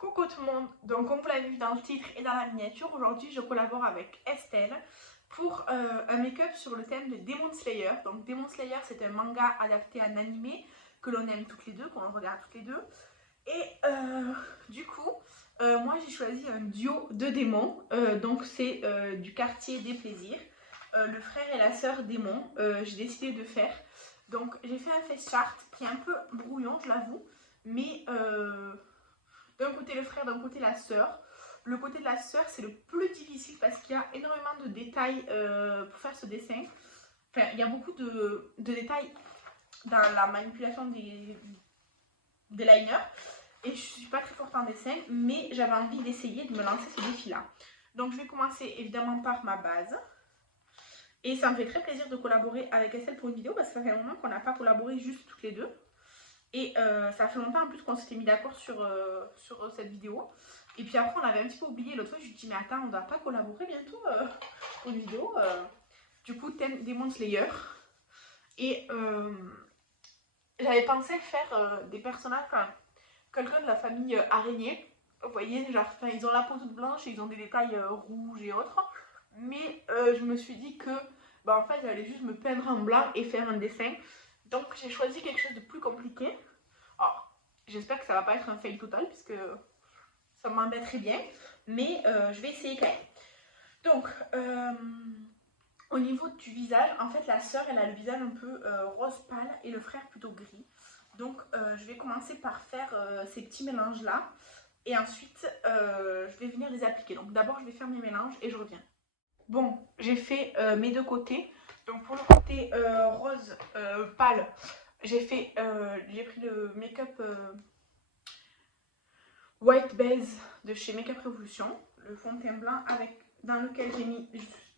Coucou tout le monde, donc comme vous l'avez vu dans le titre et dans la miniature, aujourd'hui je collabore avec Estelle pour un make-up sur le thème de Demon Slayer. Donc Demon Slayer, c'est un manga adapté en animé que l'on aime toutes les deux, qu'on regarde toutes les deux. Et du coup, moi j'ai choisi un duo de démons, donc c'est du quartier des plaisirs, le frère et la sœur démon, j'ai décidé de faire. Donc j'ai fait un face chart qui est un peu brouillon, je l'avoue, mais d'un côté le frère, d'un côté la sœur. Le côté de la sœur, c'est le plus difficile parce qu'il y a énormément de détails pour faire ce dessin. Enfin, il y a beaucoup de détails dans la manipulation des liners. Et je suis pas très forte en dessin, mais j'avais envie d'essayer de me lancer ce défi-là. Donc je vais commencer évidemment par ma base. Et ça me fait très plaisir de collaborer avec Estelle pour une vidéo parce que ça fait un moment qu'on n'a pas collaboré juste toutes les deux. Et ça fait longtemps en plus qu'on s'était mis d'accord sur cette vidéo. Et puis après on avait un petit peu oublié. L'autre fois je lui ai dit mais attends, on ne doit pas collaborer bientôt pour une vidéo. Du coup thème Demon Slayer. Et j'avais pensé faire des personnages, enfin, quelqu'un de la famille araignée. Vous voyez, genre, ils ont la peau toute blanche et ils ont des détails rouges et autres. Mais je me suis dit que bah, en fait j'allais juste me peindre en blanc et faire un dessin. Donc j'ai choisi quelque chose de plus compliqué. Alors, j'espère que ça va pas être un fail total puisque ça m'embêterait bien, mais je vais essayer quand même. Donc, au niveau du visage, en fait, la sœur, elle a le visage un peu rose pâle et le frère plutôt gris. Donc, je vais commencer par faire ces petits mélanges-là et ensuite, je vais venir les appliquer. Donc, d'abord, je vais faire mes mélanges et je reviens. Bon, j'ai fait mes deux côtés. Donc, pour le côté rose pâle, j'ai pris le make-up White Base de chez Makeup Revolution, le fond de teint blanc dans lequel j'ai mis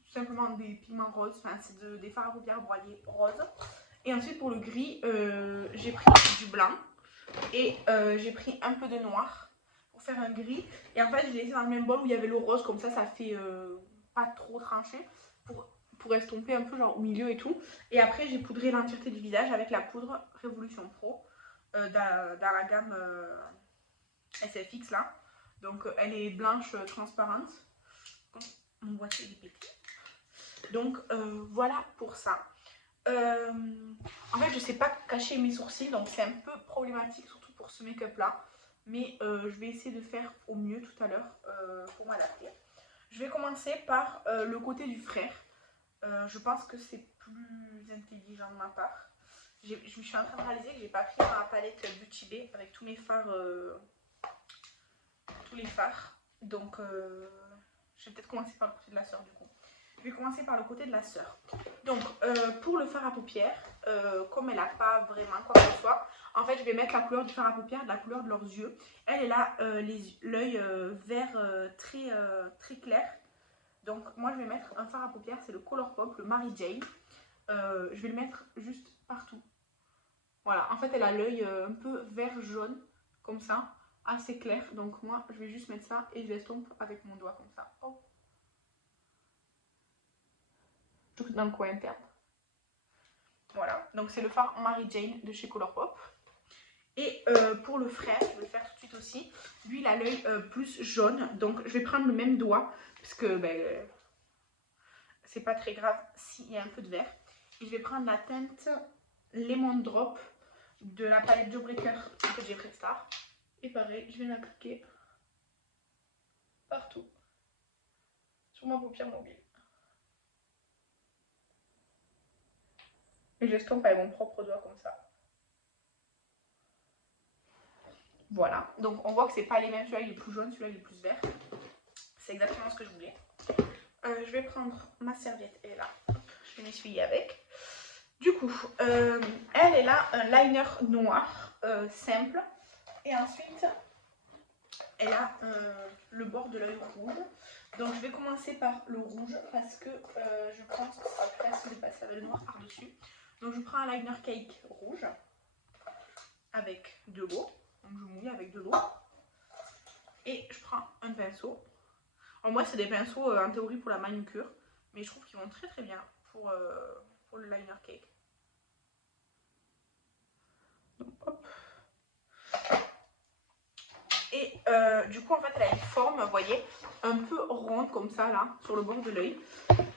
simplement des pigments roses, enfin c'est des fards à paupières broyés roses. Et ensuite pour le gris, j'ai pris du blanc et j'ai pris un peu de noir pour faire un gris. Et en fait j'ai laissé dans le même bol où il y avait le rose, comme ça fait pas trop tranché pour estomper un peu genre au milieu et tout. Et après j'ai poudré l'entièreté du visage avec la poudre Révolution Pro dans la gamme SFX là. Donc elle est blanche transparente. Mon boîtier est pété. Donc voilà pour ça. En fait je sais pas cacher mes sourcils, donc c'est un peu problématique surtout pour ce make-up là. Mais je vais essayer de faire au mieux tout à l'heure pour m'adapter. Je vais commencer par le côté du frère. Je pense que c'est plus intelligent de ma part. Je me suis en train de réaliser que j'ai pas pris ma palette Beauty Bay avec tous mes fards les fards. Donc, je vais peut-être commencer par le côté de la sœur du coup. Je vais commencer par le côté de la sœur. Donc, pour le fard à paupières, comme elle n'a pas vraiment quoi que ce soit, en fait, je vais mettre la couleur du fard à paupières, de la couleur de leurs yeux. Elle a l'œil vert très clair. Donc, moi, je vais mettre un fard à paupières, c'est le Colourpop, le Mary Jane. Je vais le mettre juste partout. Voilà, en fait, elle a l'œil un peu vert-jaune, comme ça, assez clair. Donc moi, je vais juste mettre ça et je l'estompe avec mon doigt comme ça. Oh. Juste dans le coin interne. Voilà, donc c'est le fard Mary Jane de chez Colourpop. Et pour le frère, je vais le faire tout de suite aussi. Lui, il a l'œil plus jaune, donc je vais prendre le même doigt, parce que ben, c'est pas très grave s'il y a un peu de vert. Et je vais prendre la teinte Lemon Drop de la palette Jawbreaker que j'ai Prestar. Et pareil, je vais l'appliquer partout sur ma paupière mobile. Et j'estompe avec mon propre doigt comme ça. Voilà, donc on voit que c'est pas les mêmes, celui-là il est plus jaune, celui-là il est plus vert. C'est exactement ce que je voulais. Je vais prendre ma serviette, elle est là. Je vais m'essuyer avec. Du coup, elle a un liner noir simple. Et ensuite, elle a le bord de l'œil rouge. Donc je vais commencer par le rouge parce que je pense que ce sera plus facile de passer avec le noir par-dessus. Donc je prends un liner cake rouge avec de l'eau. Donc je mouille avec de l'eau. Et je prends un pinceau. Alors moi c'est des pinceaux en théorie pour la manucure. Mais je trouve qu'ils vont très très bien pour le liner cake. Donc hop. Et du coup, en fait, elle a une forme, vous voyez, un peu ronde comme ça, là, sur le bord de l'œil.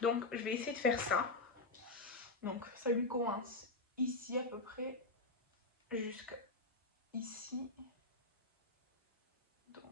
Donc, je vais essayer de faire ça. Donc, ça lui commence ici à peu près, jusqu'à ici. Donc,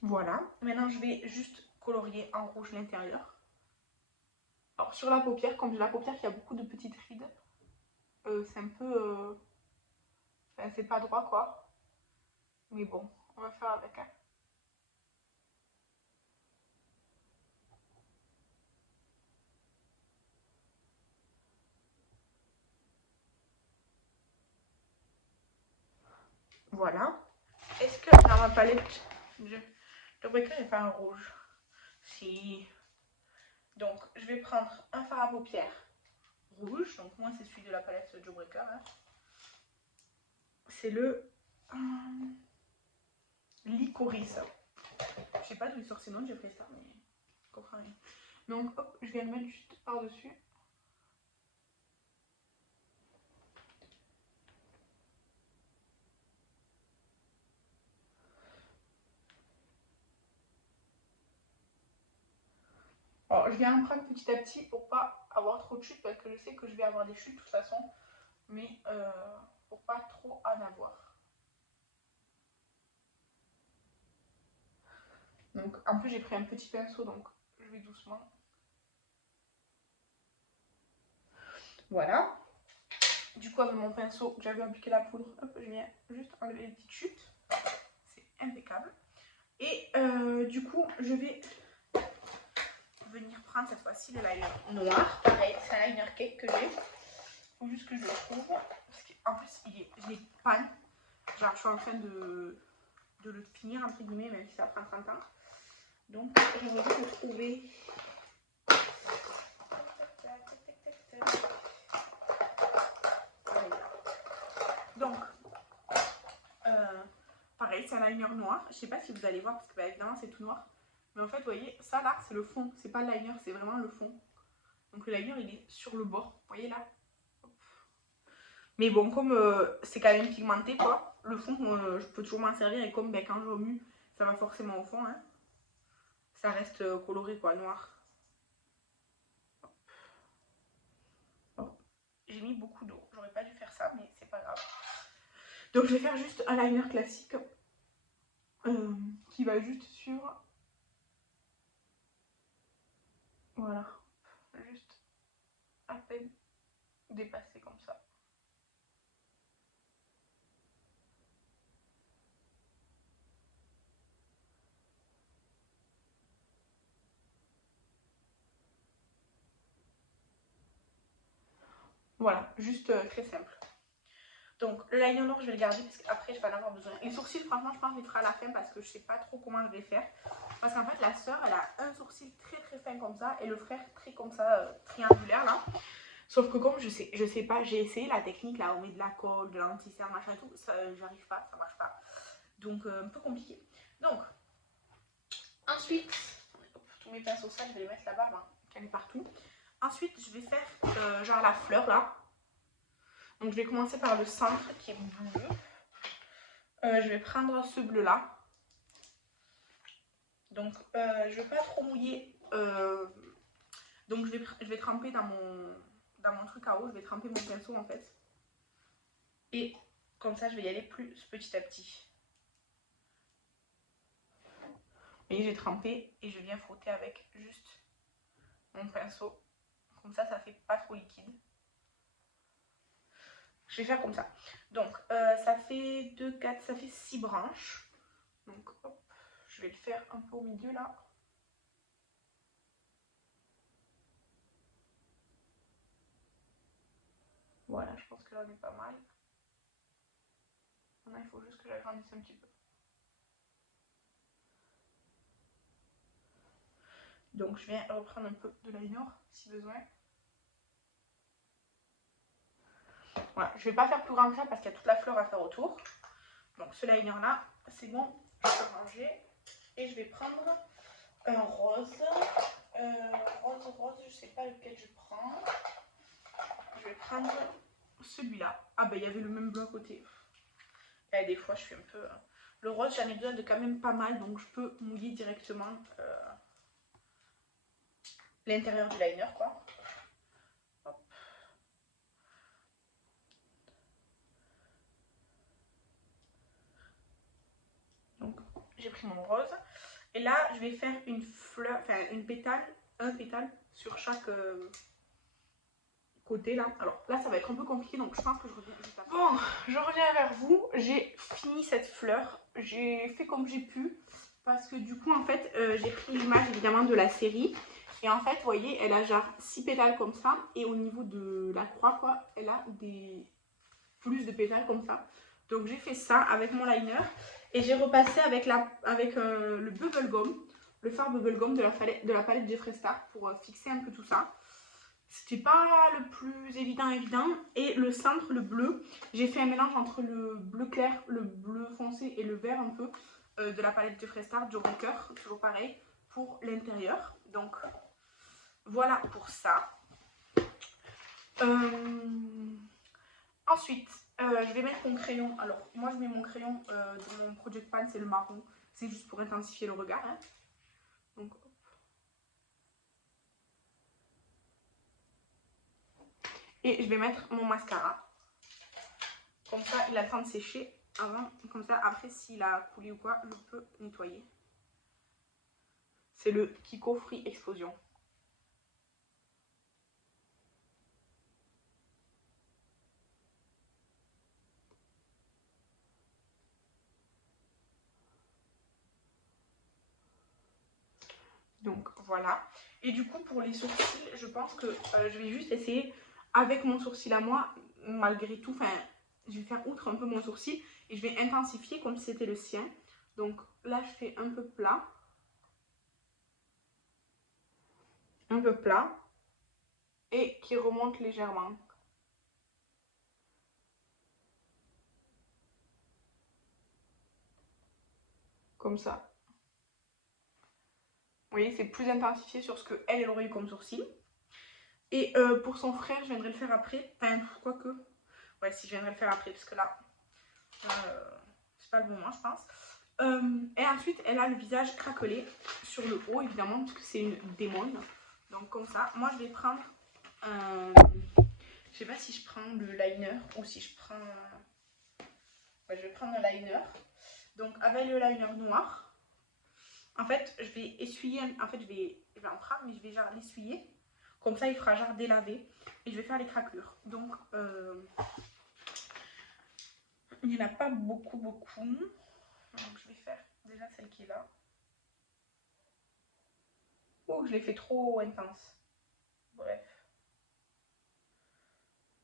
voilà. Maintenant, je vais juste colorier en rouge l'intérieur. Alors, sur la paupière, comme j'ai la paupière qui a beaucoup de petites rides, c'est un peu... enfin, c'est pas droit, quoi. Mais bon, on va faire avec, hein. Voilà. Est-ce que dans ma palette, je devrais qu'il n'y ait pas un rouge? Si. Donc, je vais prendre un fard à paupières rouge. Donc, moi, c'est celui de la palette Jawbreaker, hein. C'est le Licorice. Je sais pas d'où il sort ces noms, j'ai fait ça, mais je comprends rien. Donc, hop, je viens le mettre juste par-dessus. Alors, je viens en prendre petit à petit pour pas avoir trop de chutes, parce que je sais que je vais avoir des chutes de toute façon, mais pour pas trop en avoir. Donc, en plus, j'ai pris un petit pinceau, donc je vais doucement. Voilà. Du coup, avec mon pinceau, j'avais appliqué la poudre, hop, je viens juste enlever les petites chutes. C'est impeccable. Et du coup, je vais venir prendre cette fois-ci le liner noir. Pareil, c'est un liner cake que j'ai. Il faut juste que je le trouve. Parce qu'en plus, je l'ai panne. Genre, je suis en train de le finir, entre guillemets, même si ça prend 30 ans. Donc, j'aimerais bien le trouver. Donc, pareil, c'est un liner noir. Je sais pas si vous allez voir, parce que bah, évidemment, c'est tout noir. Mais en fait, vous voyez, ça là, c'est le fond. C'est pas le liner, c'est vraiment le fond. Donc, le liner, il est sur le bord. Vous voyez là? Mais bon, comme c'est quand même pigmenté, quoi, le fond, je peux toujours m'en servir. Et comme ben, quand je remue, ça va forcément au fond. Hein. Ça reste coloré, quoi, noir. Oh. J'ai mis beaucoup d'eau. J'aurais pas dû faire ça, mais c'est pas grave. Donc, je vais faire juste un liner classique qui va juste sur... Voilà. Juste à peine dépassé comme ça. Voilà, juste très simple. Donc le liner noir, je vais le garder parce qu'après, je vais en avoir besoin. Les sourcils, franchement, je pense que je les ferai à la fin parce que je sais pas trop comment je vais faire. Parce qu'en fait, la sœur, elle a un sourcil très très fin comme ça et le frère très comme ça, triangulaire là. Sauf que comme je sais pas, j'ai essayé la technique là, on met de la colle, de l'anti-cerne, machin et tout, ça, j'arrive pas, ça marche pas. Donc un peu compliqué. Donc, ensuite, tous mes pinceaux sales, je vais les mettre là-bas, hein, qu'elle est partout. Ensuite, je vais faire genre la fleur là. Donc je vais commencer par le centre qui est bleu. Je vais prendre ce bleu là. Donc je ne vais pas trop mouiller. Donc je vais tremper dans mon truc à eau. Je vais tremper mon pinceau en fait. Et comme ça je vais y aller plus petit à petit. Et j'ai trempé et je viens frotter avec juste mon pinceau. Comme ça fait pas trop liquide. Je vais faire comme ça. Donc ça fait 2, 4, ça fait 6 branches. Donc hop, je vais le faire un peu au milieu là. Voilà, je pense que là on est pas mal. Maintenant il faut juste que j'agrandisse un petit peu. Donc je viens reprendre un peu de liner si besoin. je vais pas faire plus grand que ça parce qu'il y a toute la fleur à faire autour. Donc ce liner là, c'est bon, je peux ranger. Et je vais prendre un rose. Rose, je sais pas lequel je prends. Je vais prendre celui-là. Ah ben il y avait le même bleu à côté. Et des fois je suis un peu... Le rose, j'en ai besoin de quand même pas mal, donc je peux mouiller directement l'intérieur du liner, quoi. Hop. Donc j'ai pris mon rose. Et là, je vais faire une fleur, enfin une pétale, un pétale sur chaque côté là. Alors là, ça va être un peu compliqué, donc je pense que je reviens juste après. Bon, je reviens vers vous. J'ai fini cette fleur. J'ai fait comme j'ai pu. Parce que du coup, en fait, j'ai pris l'image évidemment de la série. Et en fait, vous voyez, elle a genre 6 pétales comme ça. Et au niveau de la croix, quoi, elle a plus de pétales comme ça. Donc j'ai fait ça avec mon liner. Et j'ai repassé avec le bubblegum, le fard bubblegum de la palette Jeffree Star pour fixer un peu tout ça. C'était pas le plus évident. Et le centre, le bleu, j'ai fait un mélange entre le bleu clair, le bleu foncé et le vert un peu de la palette Jeffree Star, Joe Walker, toujours pareil, pour l'intérieur. Donc voilà pour ça. Ensuite, je vais mettre mon crayon. Alors, moi, je mets mon crayon dans mon Project Pan, c'est le marron. C'est juste pour intensifier le regard. Hein. Donc, hop. Et je vais mettre mon mascara. Comme ça, il a le temps de sécher avant. Comme ça, après, s'il a coulé ou quoi, je peux nettoyer. C'est le Kiko Free Explosion. Donc voilà. Et du coup pour les sourcils, je pense que je vais juste essayer avec mon sourcil à moi, malgré tout, enfin je vais faire outre un peu mon sourcil et je vais intensifier comme si c'était le sien. Donc là je fais un peu plat. Un peu plat. Et qui remonte légèrement. Comme ça. Vous voyez, c'est plus intensifié sur ce qu'elle, elle aurait eu comme sourcil. Et pour son frère, je viendrai le faire après. Enfin, quoique. Ouais, si je viendrai le faire après, parce que là, c'est pas le bon moment, je pense. Et ensuite, elle a le visage craquelé sur le haut, évidemment, parce que c'est une démon. Donc, comme ça. Moi, je vais prendre je sais pas si je prends le liner ou si je prends... Ouais, je vais prendre le liner. Donc, avec le liner noir, en fait, je vais essuyer... En fait, je vais en prendre, mais je vais genre l'essuyer. Comme ça, il fera genre délavé. Et je vais faire les craquelures. Donc, il n'y en a pas beaucoup. Donc, je vais faire déjà celle qui est là. Oh, je l'ai fait trop intense. Bref.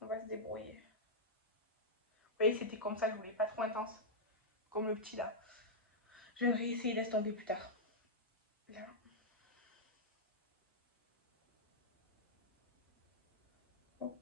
On va se débrouiller. Vous voyez, c'était comme ça que je voulais, pas trop intense. Comme le petit là. Je vais réessayer d'estomper plus tard. Là. Hop.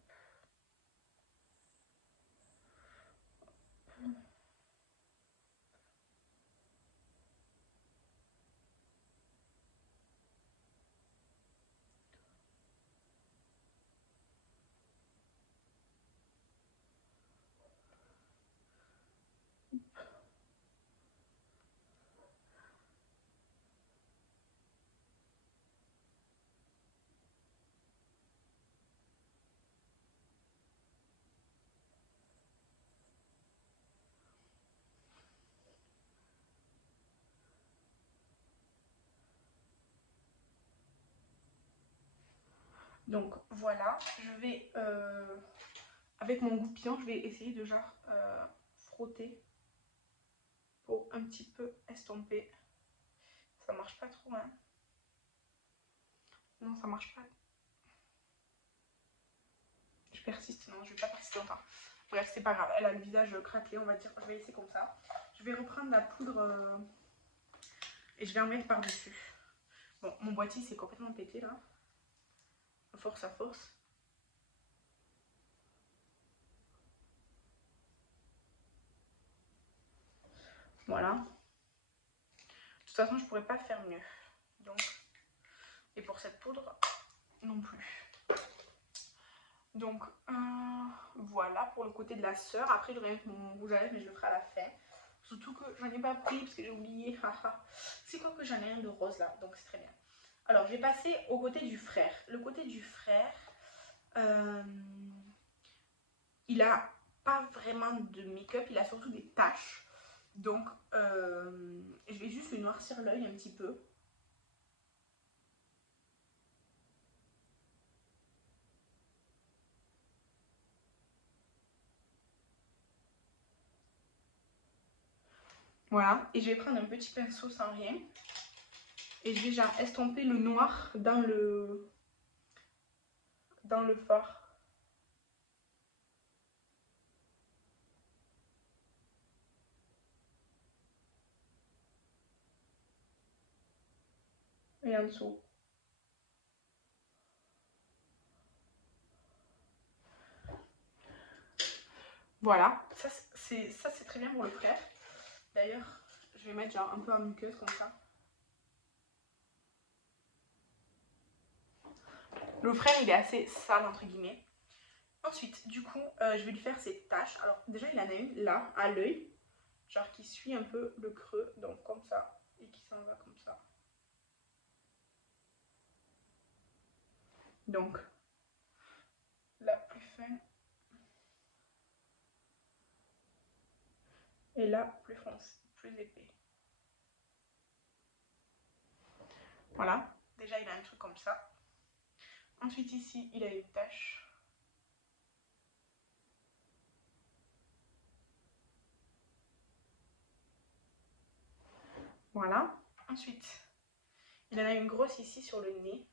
Donc voilà, je vais, avec mon goupillon, je vais essayer de genre frotter pour un petit peu estomper. Ça marche pas trop, hein. Non, ça marche pas. Je persiste, non, je vais pas persister longtemps. Bref, c'est pas grave, elle a le visage craquelé, on va dire. Je vais laisser comme ça. Je vais reprendre la poudre et je vais en mettre par-dessus. Bon, mon boîtier c'est complètement pété là. À force. Voilà. De toute façon, je pourrais pas faire mieux. Donc, et pour cette poudre, non plus. Donc, voilà pour le côté de la sœur. Après, j'aurais mettre mon rouge à lèvres, mais je le ferai à la fin. Surtout que j'en ai pas pris parce que j'ai oublié. C'est quoi que j'en ai un de rose là, donc c'est très bien. Alors, je vais passer au côté du frère. Le côté du frère, il a pas vraiment de make-up, il a surtout des taches. Donc, je vais juste lui noircir l'œil un petit peu. Voilà, et je vais prendre un petit pinceau sans rien. Et je vais genre estomper le noir dans le fard. Et en dessous. Voilà, ça c'est très bien pour le frère. D'ailleurs, je vais mettre genre un peu en muqueuse comme ça. Le frère il est assez sale entre guillemets. Ensuite, du coup, je vais lui faire ses taches. Alors déjà il en a une là, à l'œil. Genre qui suit un peu le creux, donc comme ça. Et qui s'en va comme ça. Donc, là plus fin. Et là plus foncé, plus épais. Voilà, déjà il a un truc comme ça. Ensuite ici, il a une tache. Voilà. Ensuite, il en a une grosse ici sur le nez.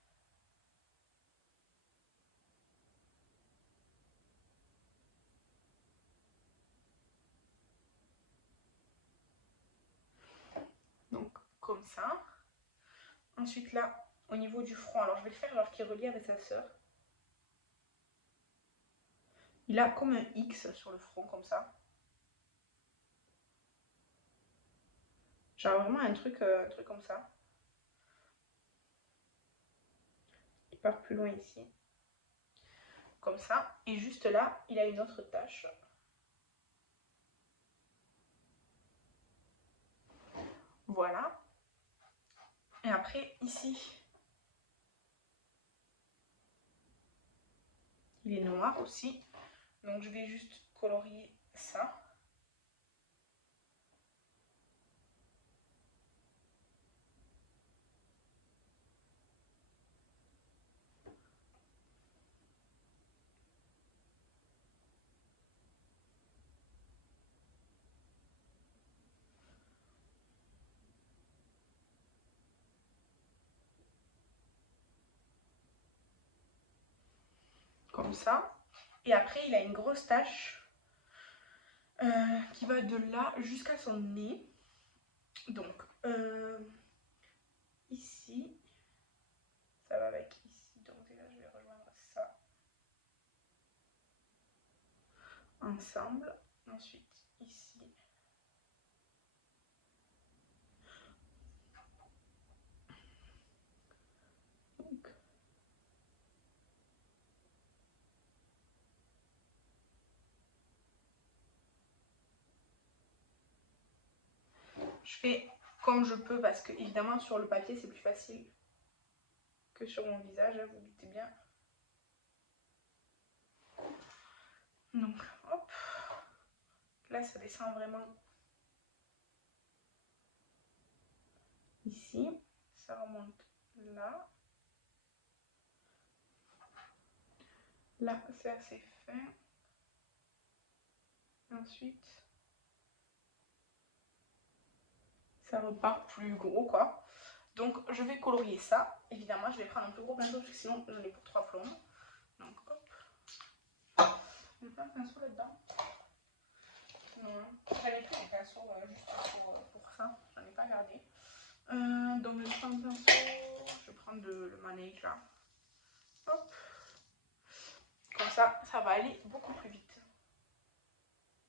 Donc, comme ça. Ensuite là, au niveau du front, alors je vais le faire alors qu'il relie avec sa sœur. Il a comme un X sur le front, comme ça. Genre vraiment un truc comme ça. Il part plus loin ici. Comme ça. Et juste là, il a une autre tache. Voilà. Et après, ici, il est noir aussi. Donc je vais juste colorier ça. Comme ça. Et après, il a une grosse tache qui va de là jusqu'à son nez. Donc, ici, ça va avec ici. Donc déjà, je vais rejoindre ça ensemble. Ensuite, ici. Donc, je fais comme je peux parce que, évidemment, sur le papier, c'est plus facile que sur mon visage, hein, vous doutez bien. Donc, hop. Là, ça descend vraiment ici. Ça remonte là. Là, c'est assez fin. Ensuite, ça repart plus gros, quoi. Donc, je vais colorier ça. Évidemment, je vais prendre un plus gros pinceau parce que sinon, j'en ai pour 3 plombes. Donc, hop. Je vais pas un pinceau là-dedans. Non, j'avais pris un pinceau juste pour ça. J'en ai pas gardé. Donc, je vais prendre un pinceau. Je vais prendre le manège là. Hop. Comme ça va aller beaucoup plus vite.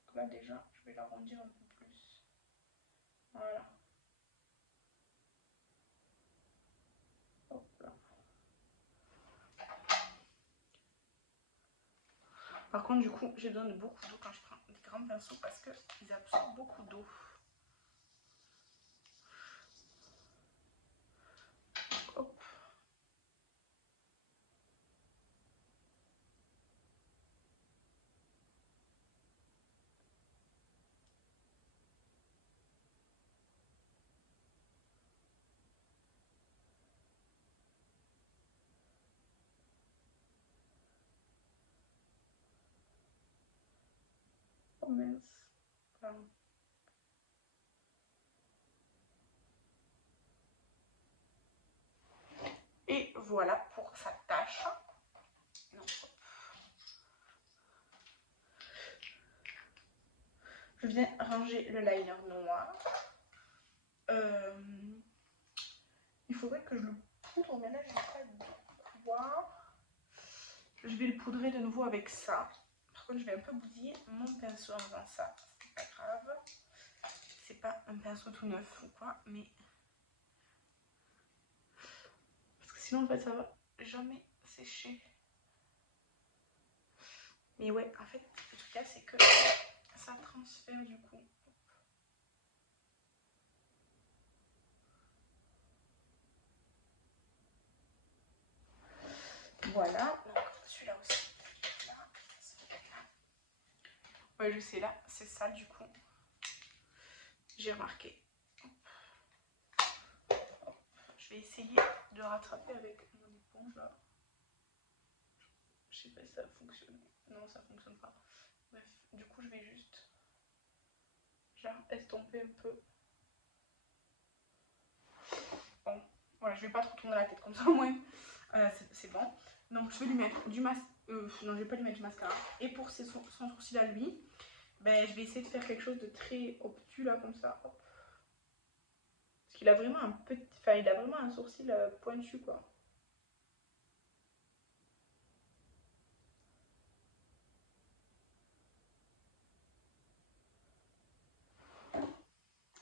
Donc là, déjà, je vais l'arrondir un peu plus. Voilà. Hop là. Par contre, du coup, j'ai besoin de beaucoup d'eau quand je prends des grands pinceaux parce qu'ils absorbent beaucoup d'eau. Hop. Oh mince. Pardon. Et voilà pour sa tâche. Non. Je viens ranger le liner noir. Il faudrait que je le poudre, mais là je n'ai pas de quoi. Je vais le poudrer de nouveau avec ça. Par contre, je vais un peu bousiller mon pinceau en faisant ça. C'est pas grave. C'est pas un pinceau tout neuf ou quoi, mais parce que sinon en fait ça va jamais sécher. Mais ouais, en fait, le truc là c'est que ça transfère du coup. Voilà, donc celui-là aussi. Là. Ouais, je sais, là, c'est ça du coup. J'ai remarqué. Hop. Je vais essayer de rattraper avec mon éponge là. Je sais pas si ça fonctionne. Non, ça fonctionne pas. Bref, du coup, je vais juste genre estomper un peu. Bon, voilà, je vais pas trop tourner la tête comme ça au moins. C'est bon. Donc, je vais lui mettre du mascara. Non, je vais pas lui mettre du mascara. Et pour son sourcil à lui, ben, je vais essayer de faire quelque chose de très obtus là, comme ça. Hop. Parce qu'il a vraiment un petit. Enfin, il a vraiment un sourcil pointu quoi.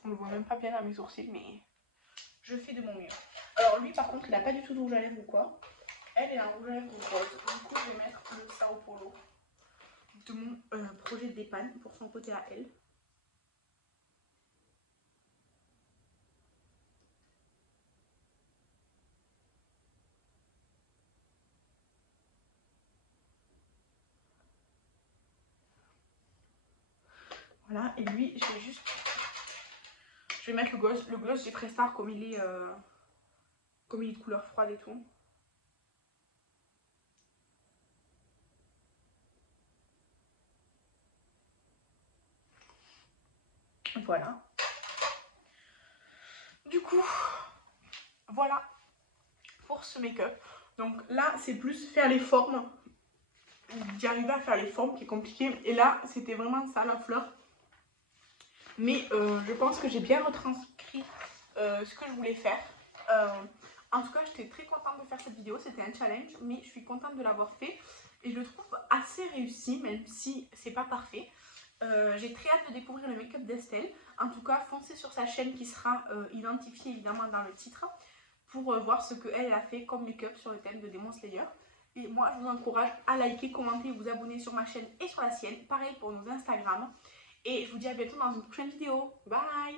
On le voit même pas bien dans mes sourcils, mais je fais de mon mieux. Alors lui par contre il a pas du tout de rouge à lèvres ou quoi. Elle a un rouge à lèvres rose. Du coup je vais mettre le Sao Paulo de mon projet d'épanne pour son côté à elle. Voilà, et lui je vais juste... Je vais mettre le gloss. Le gloss j'ai Prestar comme il est de couleur froide et tout. Voilà. Du coup, voilà pour ce make-up. Donc là, c'est plus faire les formes. D'y arriver à faire les formes qui est compliqué. Et là, c'était vraiment ça, la fleur. Mais je pense que j'ai bien retranscrit ce que je voulais faire. En tout cas, j'étais très contente de faire cette vidéo. C'était un challenge, mais je suis contente de l'avoir fait. Et je le trouve assez réussi, même si c'est pas parfait. J'ai très hâte de découvrir le make-up d'Estelle. En tout cas, foncez sur sa chaîne qui sera identifiée évidemment dans le titre pour voir ce qu'elle a fait comme make-up sur le thème de Demon Slayer. Et moi, je vous encourage à liker, commenter et vous abonner sur ma chaîne et sur la sienne. Pareil pour nos Instagram. Et je vous dis à bientôt dans une prochaine vidéo. Bye!